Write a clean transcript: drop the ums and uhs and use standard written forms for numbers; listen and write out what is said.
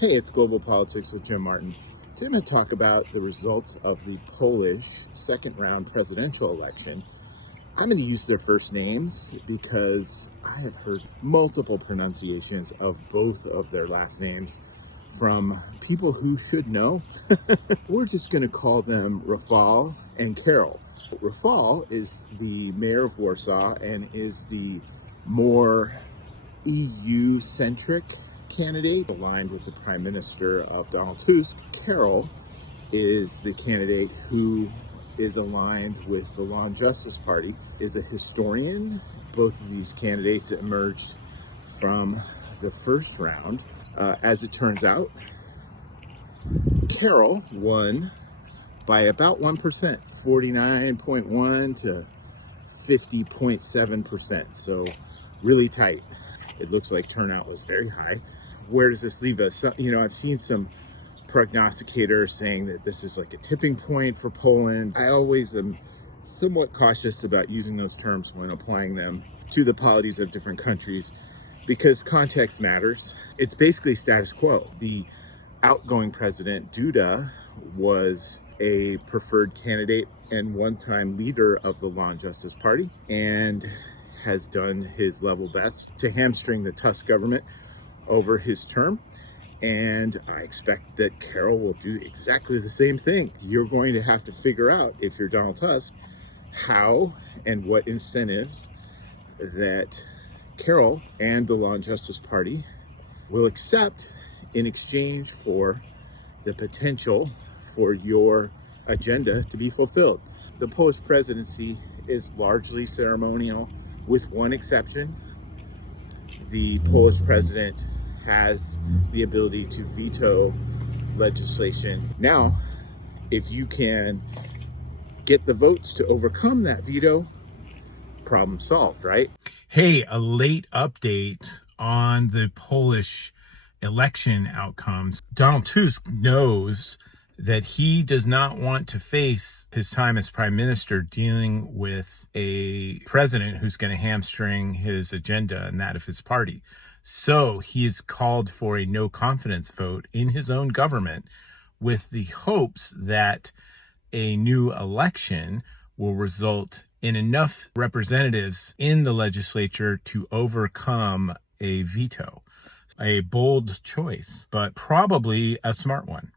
Hey, it's Global Politics with Jim Martin. Today I'm going to talk about the results of the Polish second round presidential election. I'm going to use their first names because I have heard multiple pronunciations of both of their last names from people who should know. We're just going to call them Rafał and Karol. Rafał is the mayor of Warsaw and is the more EU-centric candidate aligned with the Prime Minister of Donald Tusk. Karol is the candidate who is aligned with the Law and Justice Party, is a historian. Both of these candidates emerged from the first round. As it turns out, Karol won by about 1%, 49.1 to 50.7%. So really tight. It looks like turnout was very high. Where does this leave us? I've seen some prognosticators saying that this is like a tipping point for Poland. I always am somewhat cautious about using those terms when applying them to the polities of different countries because context matters. It's basically status quo. The outgoing president, Duda, was a preferred candidate and one-time leader of the Law and Justice Party and has done his level best to hamstring the Tusk government over his term. And I expect that Karol will do exactly the same thing. You're going to have to figure out, if you're Donald Tusk, how and what incentives that Karol and the Law and Justice Party will accept in exchange for the potential for your agenda to be fulfilled. The Polish presidency is largely ceremonial, with one exception. The Polish president has the ability to veto legislation. Now, if you can get the votes to overcome that veto, problem solved, right? Hey, a late update on the Polish election outcomes. Donald Tusk knows that he does not want to face his time as prime minister dealing with a president who's going to hamstring his agenda and that of his party. So he's called for a no confidence vote in his own government with the hopes that a new election will result in enough representatives in the legislature to overcome a veto. A bold choice, but probably a smart one.